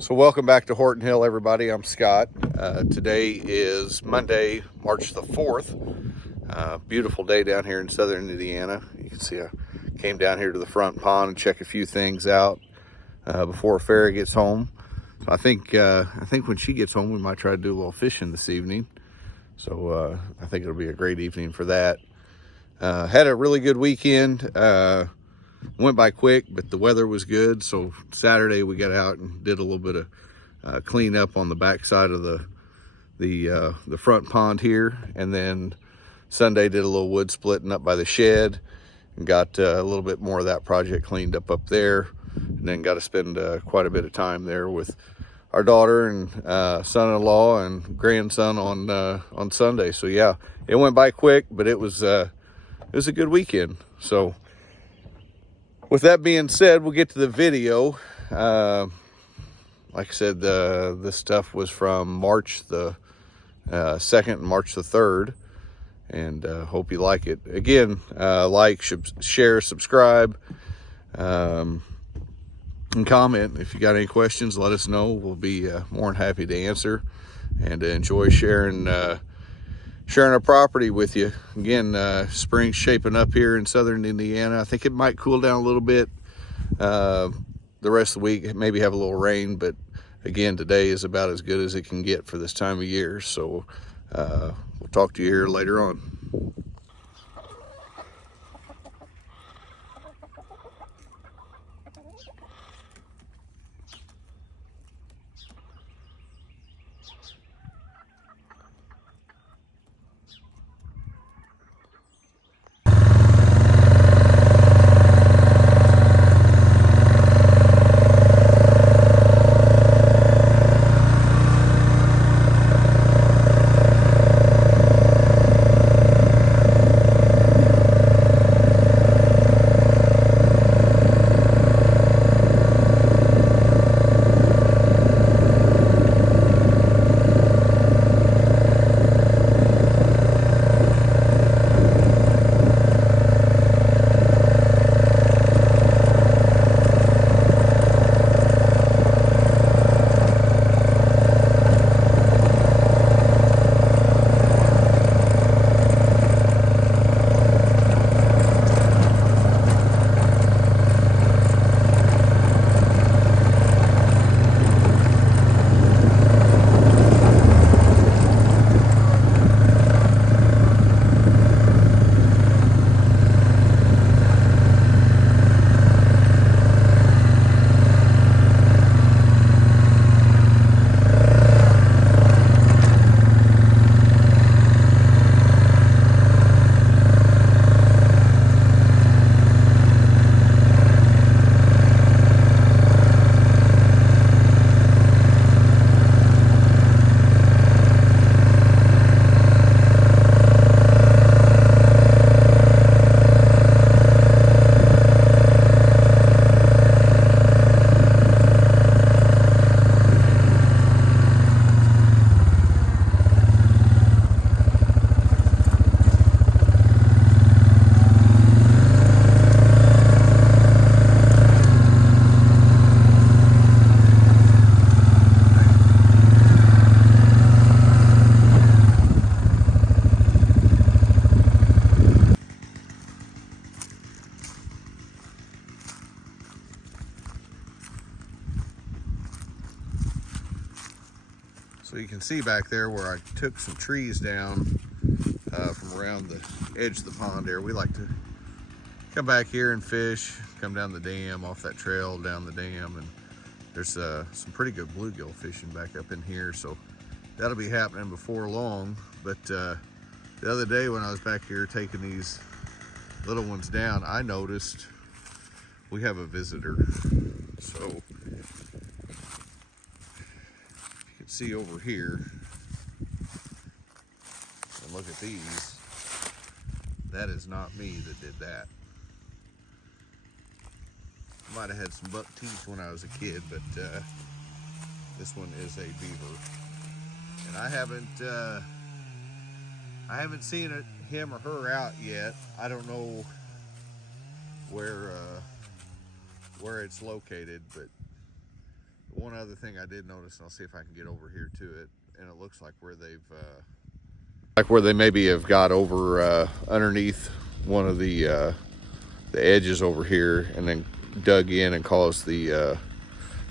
So welcome back to Horton Hill, everybody. I'm Scott. Today is Monday, March the 4th. Beautiful day down here in southern Indiana. You can see I came down here to the front pond and check a few things out before Farrah gets home. So I think when she gets home, we might try to do a little fishing this evening. So I think it'll be a great evening for that. Had a really good weekend. Went by quick, but the weather was good. So Saturday we got out and did a little bit of clean up on the back side of the front pond here, and then Sunday did a little wood splitting up by the shed and got a little bit more of that project cleaned up there, and then got to spend quite a bit of time there with our daughter and son-in-law and grandson on Sunday. So yeah, it went by quick, but it was a good weekend. So with that being said, we'll get to the video. Like I said, this stuff was from March the 2nd and March the 3rd, and hope you like it. Again, like, share, subscribe, and comment. If you got any questions, let us know. We'll be more than happy to answer, and enjoy sharing our property with you. Again, spring's shaping up here in southern Indiana. I think it might cool down a little bit the rest of the week, maybe have a little rain, but again, today is about as good as it can get for this time of year. So we'll talk to you here later on. So you can see back there where I took some trees down from around the edge of the pond there. We like to come back here and fish, come down the dam, off that trail down the dam, and there's some pretty good bluegill fishing back up in here. So that'll be happening before long. But the other day when I was back here taking these little ones down, I noticed we have a visitor. So see over here and look at these, that is not me that did that. I might have had some buck teeth when I was a kid, but this one is a beaver, and I haven't seen him or her out yet. I don't know where it's located, but one other thing I did notice, and I'll see if I can get over here to it, and it looks like where they've where they maybe have got over underneath one of the edges over here, and then dug in and caused the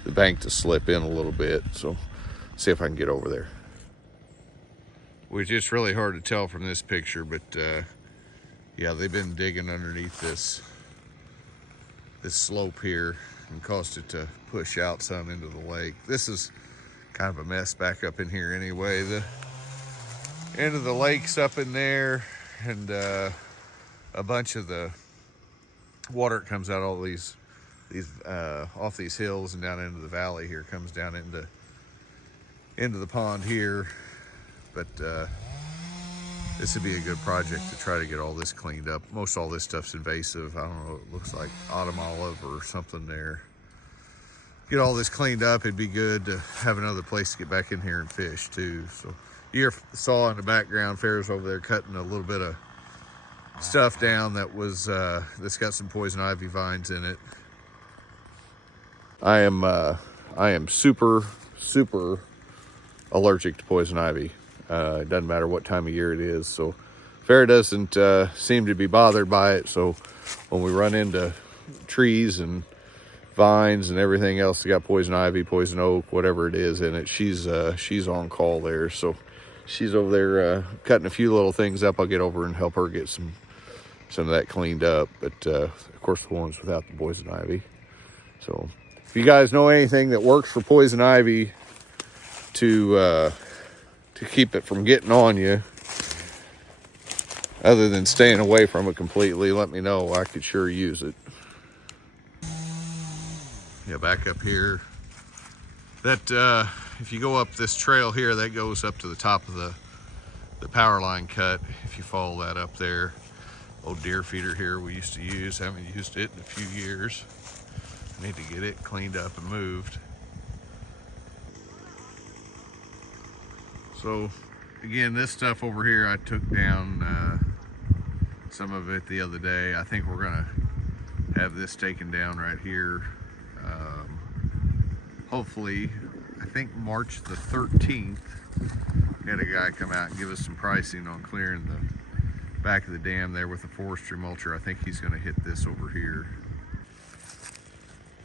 bank to slip in a little bit. So see if I can get over there. Which is really hard to tell from this picture, but yeah, they've been digging underneath this slope here and caused it to push out some into the lake. This is kind of a mess back up in here anyway. The end of the lake's up in there, and a bunch of the water comes out all these off these hills and down into the valley here, comes down into the pond here. But this would be a good project to try to get all this cleaned up. Most all this stuff's invasive. I don't know, it looks like autumn olive or something there. Get all this cleaned up. It'd be good to have another place to get back in here and fish too. So you saw in the background, Farrah's over there cutting a little bit of stuff down that was that's got some poison ivy vines in it. I am super allergic to poison ivy. It doesn't matter what time of year it is. So Farrah doesn't seem to be bothered by it. So when we run into trees and vines and everything else that got poison ivy, poison oak, whatever it is in it, she's on call there. So she's over there cutting a few little things up. I'll get over and help her get some of that cleaned up. But of course the ones without the poison ivy. So if you guys know anything that works for poison ivy to keep it from getting on you, other than staying away from it completely, let me know. I could sure use it. Yeah, back up here, that if you go up this trail here, that goes up to the top of the power line cut. If you follow that up there, old deer feeder here we used to use, haven't used it in a few years. Need to get it cleaned up and moved. So again, this stuff over here, I took down some of it the other day. I think we're gonna have this taken down right here. Hopefully, I think March the 13th, had a guy come out and give us some pricing on clearing the back of the dam there with the forestry mulcher. I think he's gonna hit this over here.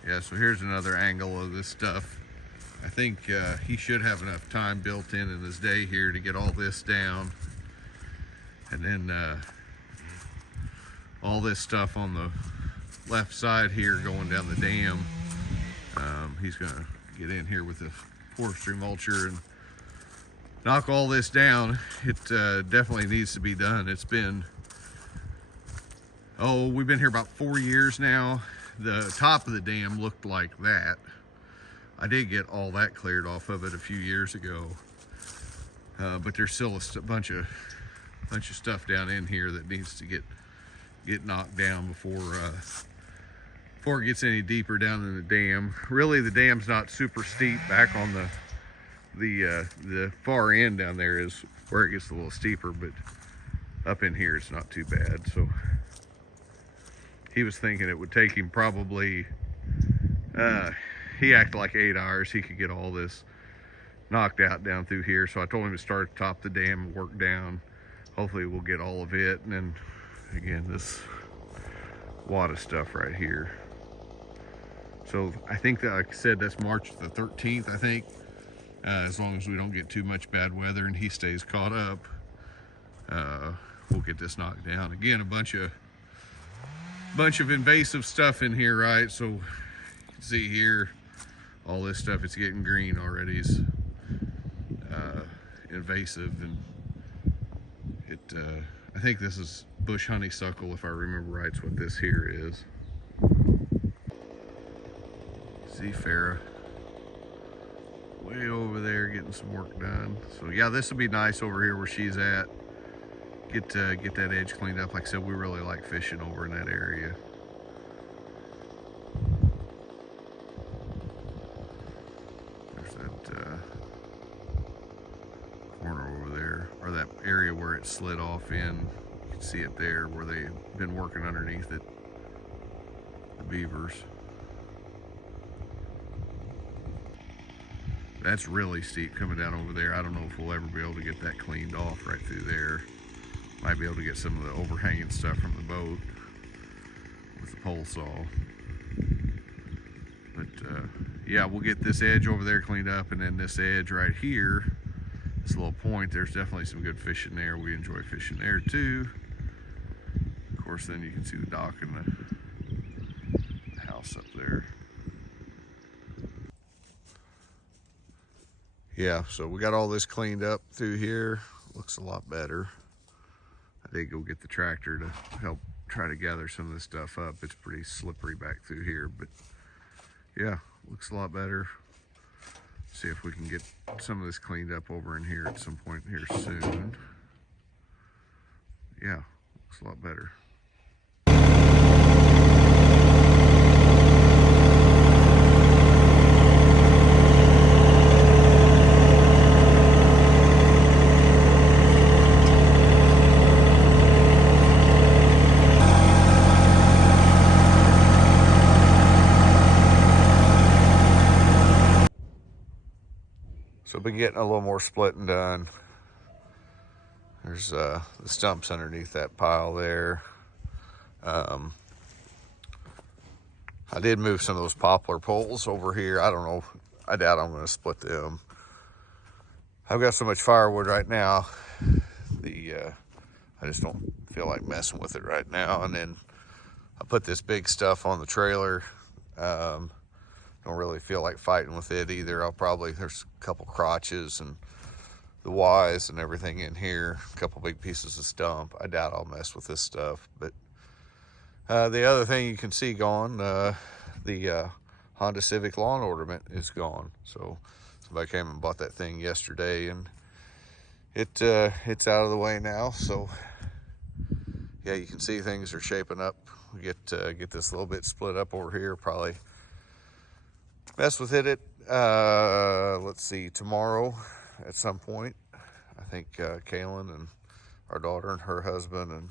Yeah, so here's another angle of this stuff. I think he should have enough time built in his day here to get all this down. And then all this stuff on the left side here going down the dam. He's gonna get in here with the forestry mulcher and knock all this down. It definitely needs to be done. It's been, we've been here about 4 years now. The top of the dam looked like that. I did get all that cleared off of it a few years ago, but there's still a bunch of stuff down in here that needs to get knocked down before it gets any deeper down in the dam. Really, the dam's not super steep. Back on the far end down there is where it gets a little steeper, but up in here it's not too bad. So he was thinking it would take him probably, he acted like 8 hours. He could get all this knocked out down through here. So I told him to start at the top of the dam and work down. Hopefully we'll get all of it. And then again, this wad of stuff right here. So I think that, like I said, that's March the 13th, I think. As long as we don't get too much bad weather and he stays caught up, we'll get this knocked down. Again, a bunch of invasive stuff in here, right? So you can see here, all this stuff, it's getting green already. It's invasive, and I think this is bush honeysuckle, if I remember right, is what this here is. See Farrah way over there getting some work done. So yeah, this will be nice over here where she's at. Get that edge cleaned up. Like I said, we really like fishing over in that area. There's that corner over there, or that area where it slid off in. You can see it there where they've been working underneath it, the beavers. That's really steep coming down over there. I don't know if we'll ever be able to get that cleaned off right through there. Might be able to get some of the overhanging stuff from the boat with the pole saw. But yeah, we'll get this edge over there cleaned up, and then this edge right here, this little point, there's definitely some good fishing there. We enjoy fishing there too. Of course, then you can see the dock and the house up there. Yeah, so we got all this cleaned up through here. Looks a lot better. I did go get the tractor to help try to gather some of this stuff up. It's pretty slippery back through here, but yeah, looks a lot better. See if we can get some of this cleaned up over in here at some point here soon. Yeah, looks a lot better. So been getting a little more splitting done. There's the stumps underneath that pile there. I did move some of those poplar poles over here. I don't know. I doubt I'm going to split them. I've got so much firewood right now. I just don't feel like messing with it right now. And then I put this big stuff on the trailer. Don't really feel like fighting with it either. There's a couple crotches and the Ys and everything in here, a couple big pieces of stump. I doubt I'll mess with this stuff. But the other thing you can see gone, the Honda Civic lawn ornament is gone. So somebody came and bought that thing yesterday, and it's out of the way now. So yeah, you can see things are shaping up. We get this a little bit split up over here. Probably mess with it. Let's see, tomorrow at some point. I think Kaylin and our daughter and her husband and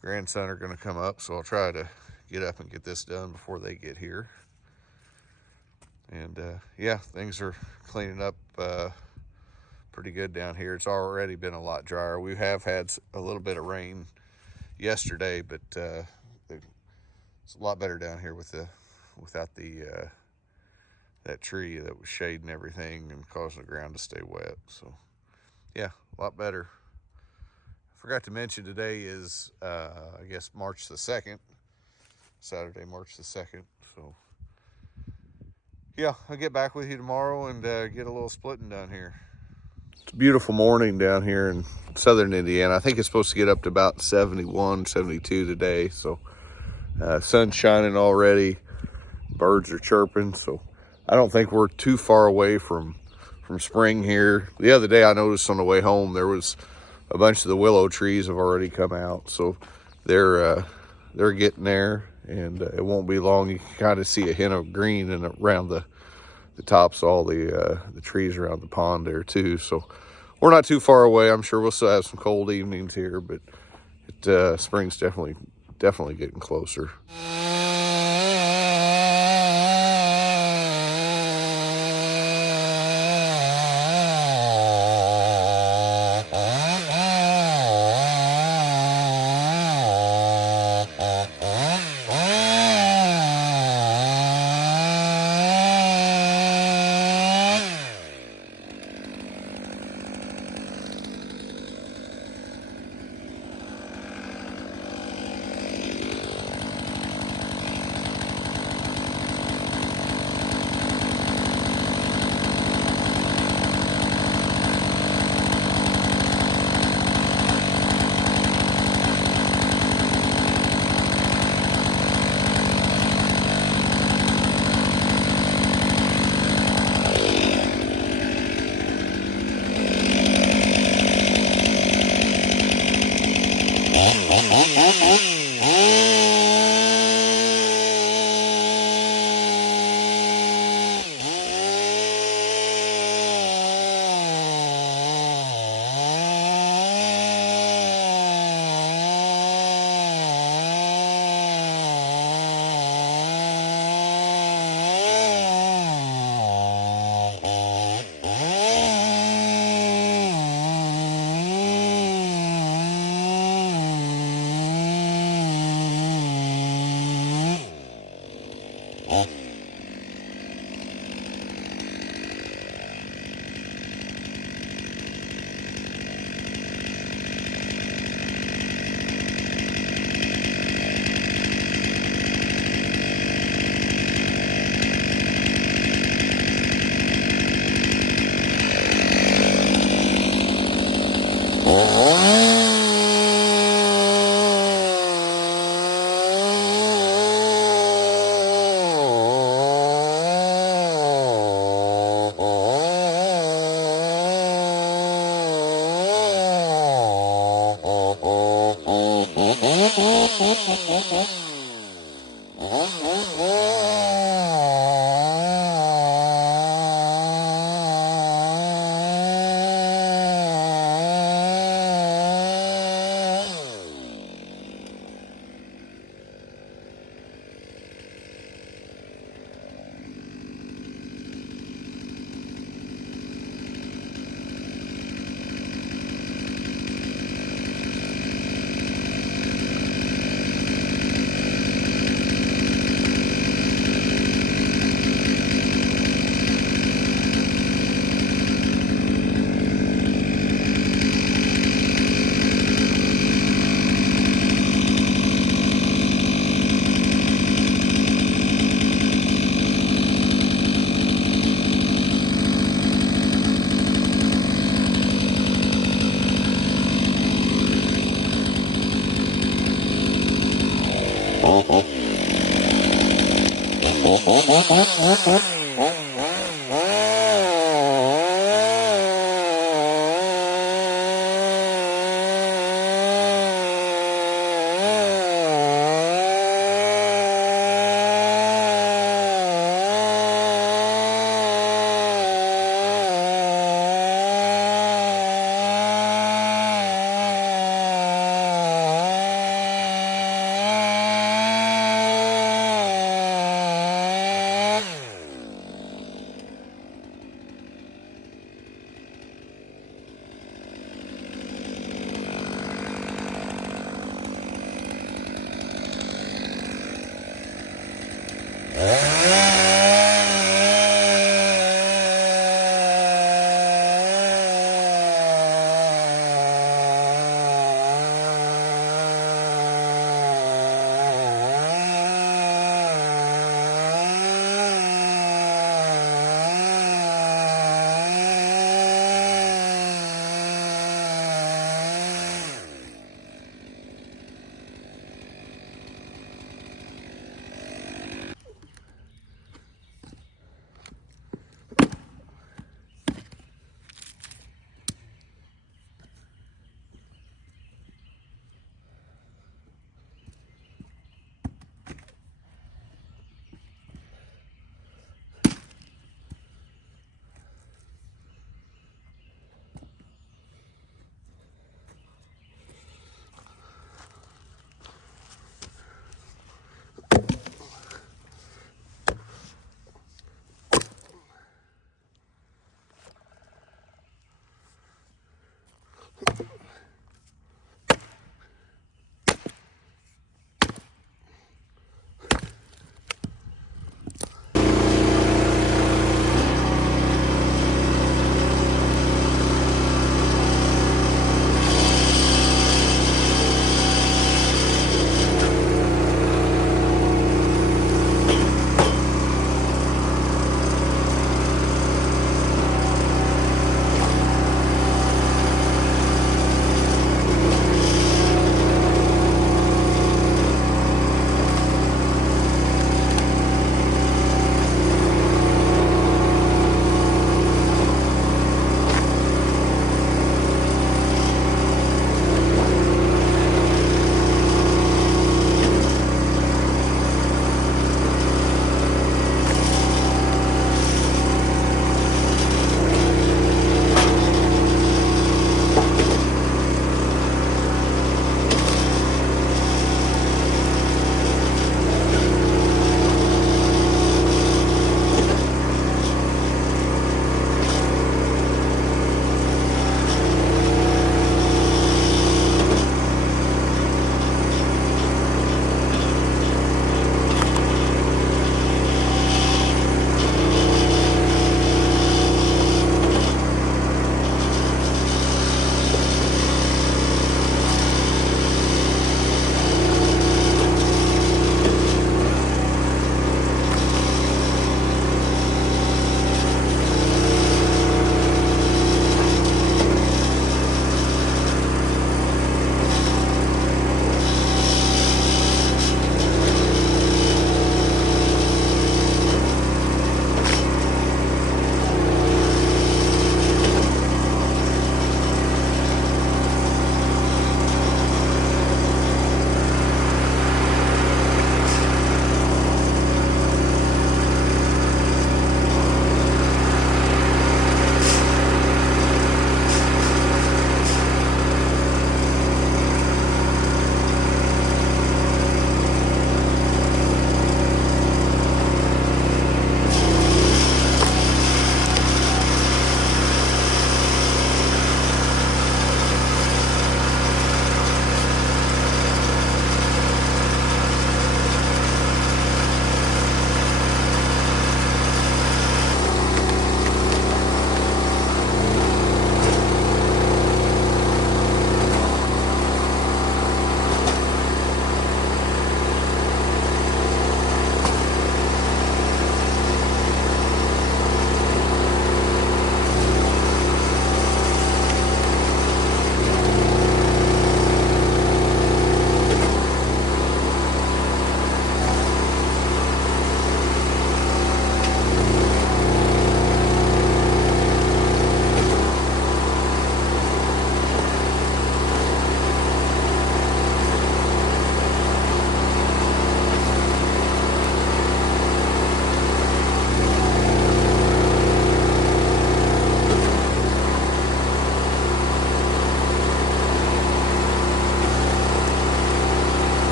grandson are going to come up, so I'll try to get up and get this done before they get here. And yeah, things are cleaning up pretty good down here. It's already been a lot drier. We have had a little bit of rain yesterday, but it's a lot better down here without that tree that was shading everything and causing the ground to stay wet. So yeah, a lot better. I forgot to mention today is I guess March the 2nd, Saturday, March the 2nd. So yeah, I'll get back with you tomorrow and get a little splitting done here. It's a beautiful morning down here in southern Indiana. I think it's supposed to get up to about 71, 72 today. So sun's shining already. Birds are chirping. So I don't think we're too far away from spring here. The other day I noticed on the way home there was a bunch of the willow trees have already come out. So they're getting there, and it won't be long. You can kind of see a hint of green and around the tops of all the trees around the pond there too. So we're not too far away. I'm sure we'll still have some cold evenings here, but spring's definitely getting closer.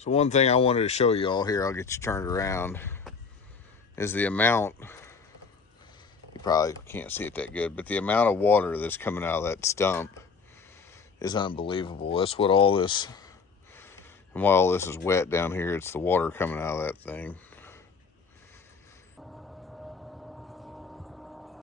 So one thing I wanted to show you all here, I'll get you turned around, is the amount, you probably can't see it that good, but the amount of water that's coming out of that stump is unbelievable. That's what all this, and while all this is wet down here, it's the water coming out of that thing.